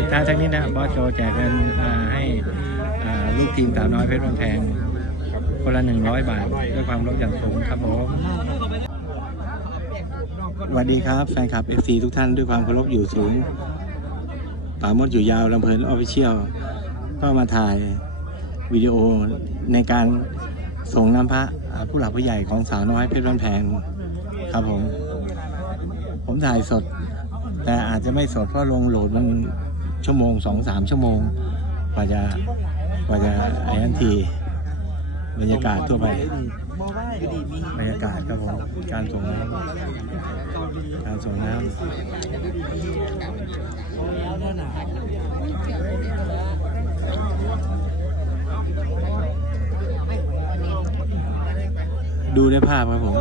ิดท้ายสักนิดนะบอสโจแจกเงินให้ลูกทีมสาวน้อยเพชรบางแพงคนละหนึ่งร้อยบาท ด้วยความรักอย่างสูงครับผมสวัสดีครับแฟนคลับ FC ทุกท่านด้วยความเคารพอยู่สูงป่ามดอยู่ยาวลำเพลินออฟฟิเชียลก็มาถ่ายวิดีโอในการส่งน้ำพระผู้หลักผู้ใหญ่ของสาวน้อยเพชรบ้านแพงครับผม ผมถ่ายสด แต่อาจจะไม่สดเพราะลงโหลดมัน ชั่วโมงสองสามชั่วโมงกว่าจะกว่าจะไอ้นันทีบรรยากาศทั่วไปบรรยากาศครับผมการส่งน้ำการส่งน้ำดูในภาพครับผม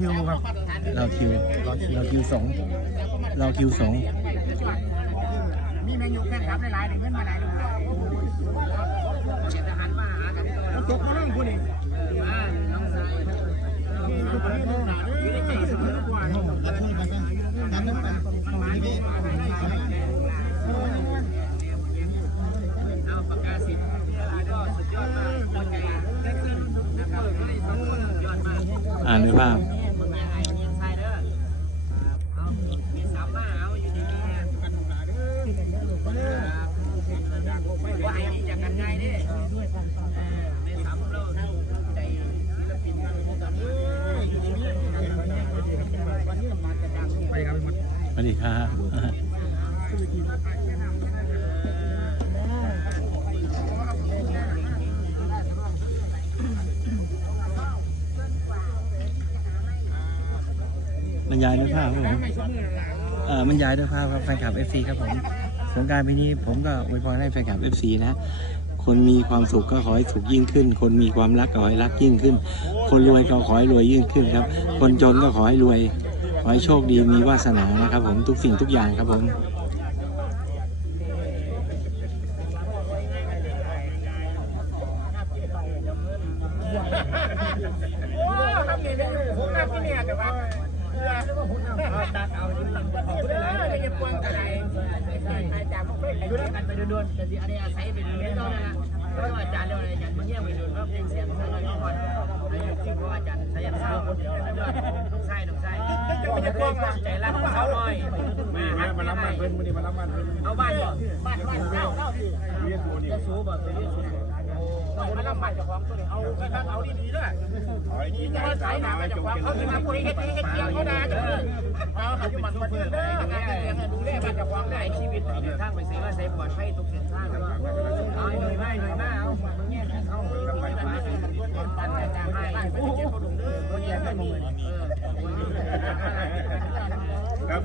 คิวครับเราคิวเราคิวสองเราคิวสองมีเมนูแฟนคลับหลายๆหนึ่งเงินมาหลายหนึ่งจะหันมาหากันแล้วตกมาล่างคุณเองเอาปากกาสิก็สุดยอดมากพอใจได้ขึ้นนะครับสุดยอดมากอ่านด้วยภาพ มึงไงไอ้เนียนไทยเด้อเอามีสามมาเอาอยู่ดีกันหนาเด้อว่าให้จากกันง่ายดิไม่ซ้ำเราใจศิลปินกันกันเด้ออยู่ดีวันนี้มาจะดังไปครับ ส วัสดีครับบรรยายด้วยภาพครับผมเอ่อบรรยายด้วยภาพครับแฟนคลับ FC ครับผมสงกรารปีนี้ผมก็อวยพรให้แฟนคลับ FC นะ คนมีความสุขก็ขอให้สุขยิ่งขึ้น คนมีความรักก็ขอให้รักยิ่งขึ้น คนรวยก็ขอให้รวยยิ่งขึ้นครับ คนจนก็ขอให้รวย ขอให้โชคดีมีวาสนานะครับผมทุกสิ่งทุกอย่างครับผมโอ้ทำนี่ได้อยู่ผมนับที่เนี่ยแต่ว่าเออตัดเอาที่หลังเออไม่ยังปวงกระไรอาจารย์พวกเป็นอยู่ด้วกันไปโดนๆแต่ที่อันนี้อาศัยไปเรียนต่อนนะเพราะว่าอาจารย์เรื่องอะไรอาจารย์มึงเงี้ยไปดนเพราะเสียงสารน้อยก่อนไอ้ที่เพราะอาจารย์ใช้ ยาสาวคนเดียวน้องชายน้องชายไม่จะกว้างใจรักสาวน้อยมาฮักมารับมันเพิ่นมื้อนี้มารับมันเพิ่นเอาบ้านบ่บ้านบ้านเล่าเล่าที่เรียนสูนี่สูบ่เรียนสูมารับมันเจ้าของตัวนี้เอาไปทางเอาดีๆเด้อจะใช้หนามาจากความเขาจะมาคุยเฮ็ดเฮ็ดเกี่ยวเขาได้เด้อเอาเขาอยู่มันมันเด้องานเลี้ยงดูแลมาจากความได้ชีวิตเดินทางไปเสียว่าใส่ปลอดภัยทุก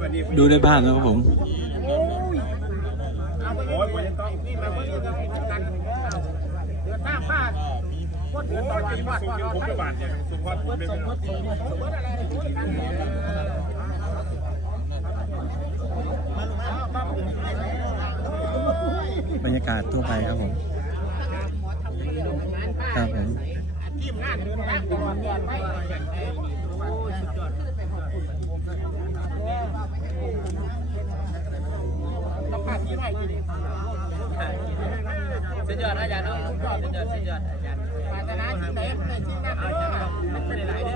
สมมติสมมติสมมติอะไรเนี่ยบรรยากาศทั่วไปครับผมครับผมทีมงานเดินทางไม่โอ้ยสุดยอดต้องพาที่อนเดยอนไป นหลายเด้อ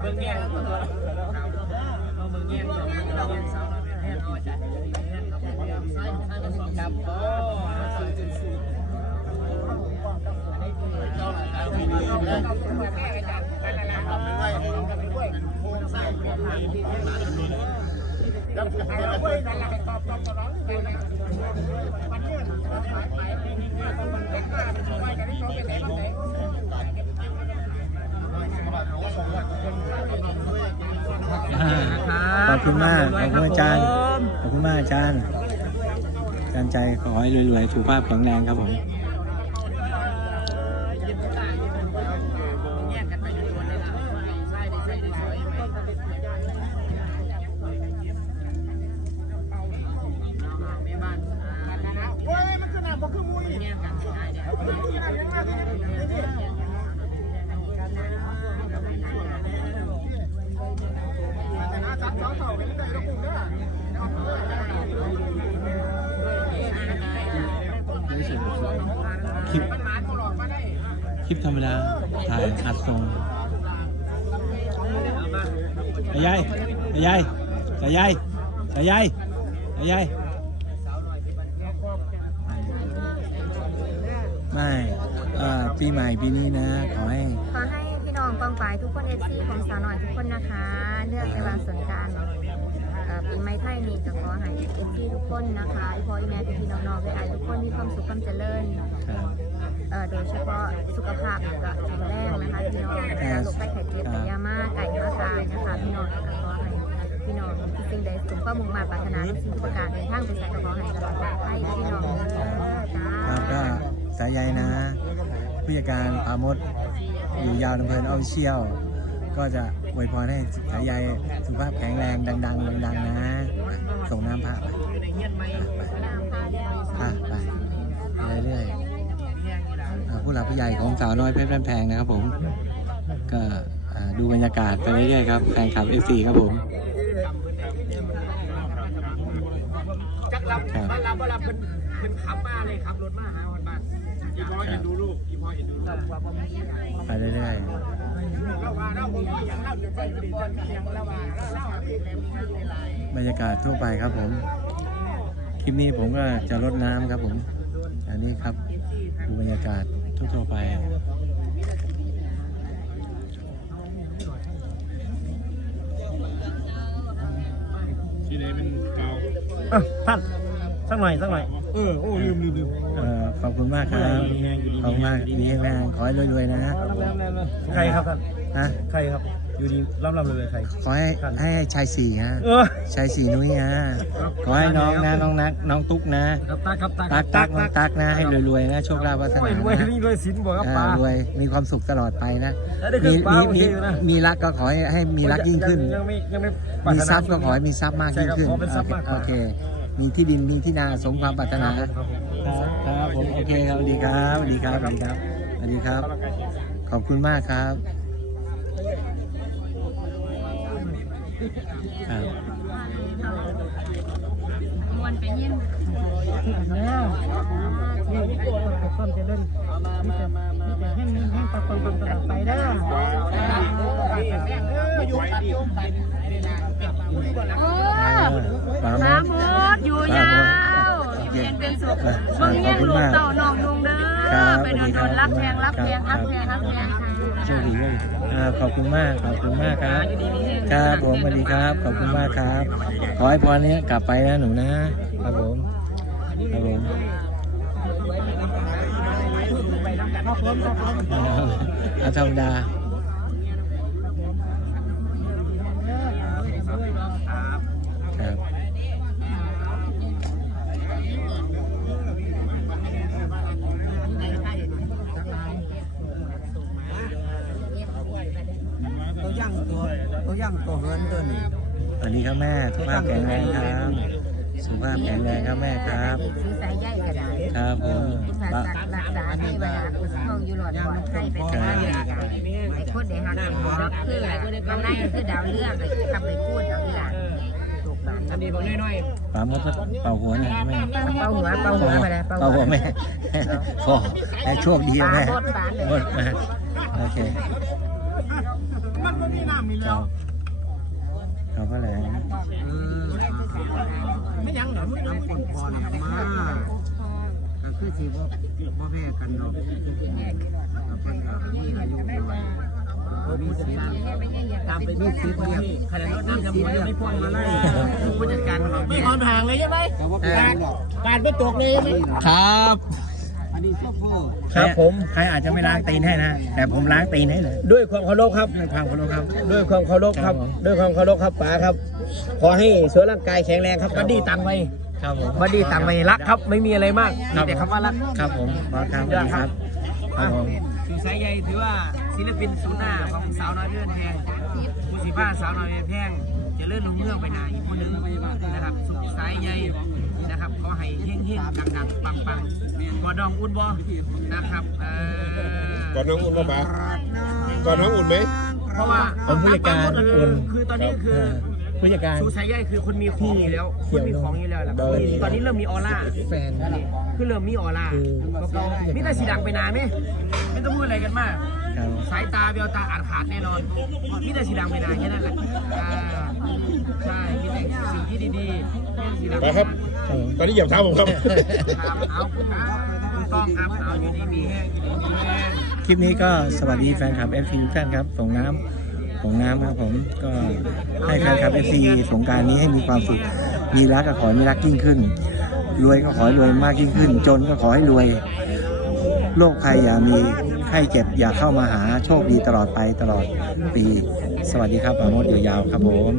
เบิ่งแย่เบิ่งแย่เอาเบิ่งแย่เบิ่งแย่สาวน้อยแพทย์เอาอาจารย์ครับโอ้อ่า ขอบคุณมากขอบคุณอาจารย์ขอบคุณมากอาจารย์การใจขอให้รวยๆสุขภาพแข็งแรงครับผม แยกกันไปอยู่คนเลยนะใช่ได้ใช่ได้สวยแม่บ้าน โอ้ยมันขนาดบ่คือมุ้ย แยกกันได้เนี่ย ขนาดยังมากนะจัดเสาเสาเป็นได้ก็ปุ่มเด้อ คลิปคลิปธรรมดาถ่ายอัดส่งสายใยสายใยสายใยสายใยสายใย ไม่เอ่อปีใหม่ปีนี้นะ ขอให้ขอให้พี่น้องกองฝ่ายทุกคนเอฟซีของสาวหน่อยทุกคนนะคะ เนื่องในวันสงกรารปีใหม่ไทยนี้ก็ขอให้เอฟซีทุกคนนะคะอีพออีแม่พี่น้องๆไปอายทุกคนมีความสุขความเจริญครับเอ่อโดยเฉพาะสุขภาพก็แข็งแรงนะคะพี่น้องแล้วโรคภัยไข้เจ็บแต่อยามาไก่มาตายนะคะพี่น้องก็ขอให้พี่น้องทุกสิ่งใดสมความมุ่งมั่นปรารถนาในสิ่งทุกประการในทางไปใส่ก็ขอให้ตลอดปลอดภัยพี่น้องเด้อจ้า ครับก็ สายใยนะ ผู้จัดการปราโมดอยู่ยาวลำเพลินออฟเชียลก็จะอวยพรให้สายใยสุขภาพแข็งแรงดัง ๆ ดัง ๆ นะ ส่งน้ำพระไปไปไปไปเรื่อยๆอ่าผู้หลักผู้ใหญ่ของสาวน้อยเพชรแม่แพงนะครับผม ก็อ่าดูบรรยากาศไปเรื่อยๆครับแฟนคลับ FC ครับผมจักรับบ้านรับบ้านรับเป็นเป็นขับมาเลยขับรถมาหาวันบ้าน อีพอเห็นดูลูกอีพอเห็นดูลูกไปเรื่อยเราว่าเราบ่มีอย่างเราจะไปดีจังอย่างเราว่าเราเราที่แบบนี้ๆบรรยากาศทั่วไปครับผม คลิปนี้ผมก็จะรดน้ำครับผม อันนี้ครับดูบรรยากาศทั่วๆไปอะท่านสักหน่อยสักหน่อยเออ โอ้ลืมลืมลืมเอ่อขอบคุณมากครับ ขอบคุณมากดีให้แม่ขอให้รวยๆนะใครครับท่านฮะใครครับ อยู่ดีร่ำร่ำเลยใคร ขอให้ให้ชายสี่ฮะเออชายสี่นุ้ยฮะ ขอให้น้องนะน้องนักน้องตุ๊กนะครับตาครับตาตักตักน้องตักนะให้รวยๆนะโชคลาภวาสโอ้นายรวยนะนี่รวยสินบอกครับอ่าปลารวยมีความสุขตลอดไปนะแล้วได้ขึ้มีนปลามีโอมีเคอยู่นะมีรักก็ขอให้ให้มีรักยิ่งขึ้นยังไม่ยังไม่ปรารมีถนาทรัพย์ก็ขอให้มีทรัพย์มากยิ่งขึ้นใช่ครับขอเป็นทรัพย์มากกว่าโอเค มีที่ดินมีที่นาสมความปรารถนาครับผมครับครับผมโอเคครับสวัสดีครับสวัสดีครับสวัสดีครับสวัสดีครับ ขอบคุณมากครับครับมวนไปเยี่ยมแล้วนี่ต้นจะเล่นนี่แต่นี่แต่แห้งแห้งปังปังปังตลอดไป เอโอ้ปราโมาหมดอยู่ยาวอยู่เย็นเป็นสุขเบิ่งเงี้ยลูกเต่าน้องลุงเด้อไปโดนโดนรับแพงรับแพงรับแพงรับแพงค่ะโชคดีด้วยขอบคุณมาก ขอบคุณมากครับ ครับผมสวัสดีครับ ขอบคุณมากครับ ขอให้พรนี้กลับไปนะหนูนะ ครับผม ครับผมอาธรรมดา ครับ ตัวย่างตัว ตัวย่างตัวเฮินตัวนี้สวัสดีครับแม่สุขภาพแข็งแรงครับสุขภาพแข็งแรงครับแม่ครับซื้อสายใยก็ได้ครับผมรักษารักษาให้เวลาคุณท้องอยู่หลอดปลอดภัยไปทำงานได้ไอ้คนเด็กหักรับคือมันไล่คือดาวเรื่องเลยทำไปพูดเอาที่หลังถูกบ้านอันนี้บอกน้อยป๋ามดเป่าหัวหน่อยแม่เป่าหัวเป่าหัวมาแล้วเป่าหัวแม่ขอให้โชคดีปลาแม่บดปลาเลยหมดมาโอเคมันก็มีน้ำมีคแล้รัวบ เขาก็แหลงเออไม่ยังเหรอน้ำคนพอเนี่ยมาก็คือสิบ่บ่แพ้กันดอกเพิ่นก็มีอายุน้อยมีสิทธิ์ๆตามไปนี่ซื้อเรียกขนาดรถน้ำจำนวนยังไม่พ่วงมาไล่ผู้จัดการของมีพี่ความห่างเลยใช่ไหมแต่ว่าเป็นหรอกการเป็นตกเลยใช่ไหมครับ อันนี้โซเฟอร์ครับผม ใครอาจจะไม่ล้างตีนให้นะ แต่ผมล้างตีนให้เลย ด้วยความเคารพครับ ด้วยความเคารพครับ ด้วยความเคารพครับ ด้วยความเคารพครับป๋าครับ ขอให้สุขร่างกายแข็งแรงครับกันดีตังไว้ครับผมบัดดี้ต่างไปรักครับ ไม่มีอะไรมากมีแต่คำว่ารัก ครับผมขอครับสวัสดีครับครับผมสุสายใยถือว่าศิลปินศูนย์หน้าของสาวน้อยเพื่อนแพงผู้สิบ้าสาวน้อยเพื่อนแพงจะเลื่อนลงเรื่องไปไหนอีกคนนึงนะครับสุสายใย นะครับขอให้เฮงเฮงดังดังปังปังกอดองอุ่นบอนะครับเอ่อก่อนน้องอุ่นป่ะป๋าก่อนน้องอุ่นไหมเพราะว่าผมผู้จัดการคืออุ่น คือตอนนี้คือ ผู้จัดการสุสายใยคือคนมีของอยู่แล้ว คนมีของอยู่แล้วแหละตอนนี้เริ่มมีออร่าแฟน คือเริ่มมีออร่าคือเก่าๆมีแต่สีดังไปนานไหมไม่ต้องพูดอะไรกันมาก ครับสายตาเบลตาอาจขาดแน่นอนมีแต่สีดังไปนานแค่นั้นแหละอ่าใช่มีแต่สิ่งที่ดีๆมีแต่สีดังไปครับครับผมตอนนี้เหยียบเท้าผมครับ ครับเอาถูกต้องครับเอาอยู่ดีมีแห้งอยู่ดีมีแห้ง คลิปนี้ก็สวัสดีแฟนคลับ FC ทุกท่านครับส่งน้ำ ของน้ำครับผมก็ให้แฟนคลับ FC สงการนี้ให้มีความสุขมีรักก็ขอให้มีรักยิ่งขึ้น รวยก็ขอให้รวยมากยิ่งขึ้น จนก็ขอให้รวยโรคภัยอย่ามีไข้เจ็บอย่าเข้ามาหาโชคดีตลอดไปตลอดปี สวัสดีครับปามดอยู่ยาวครับผม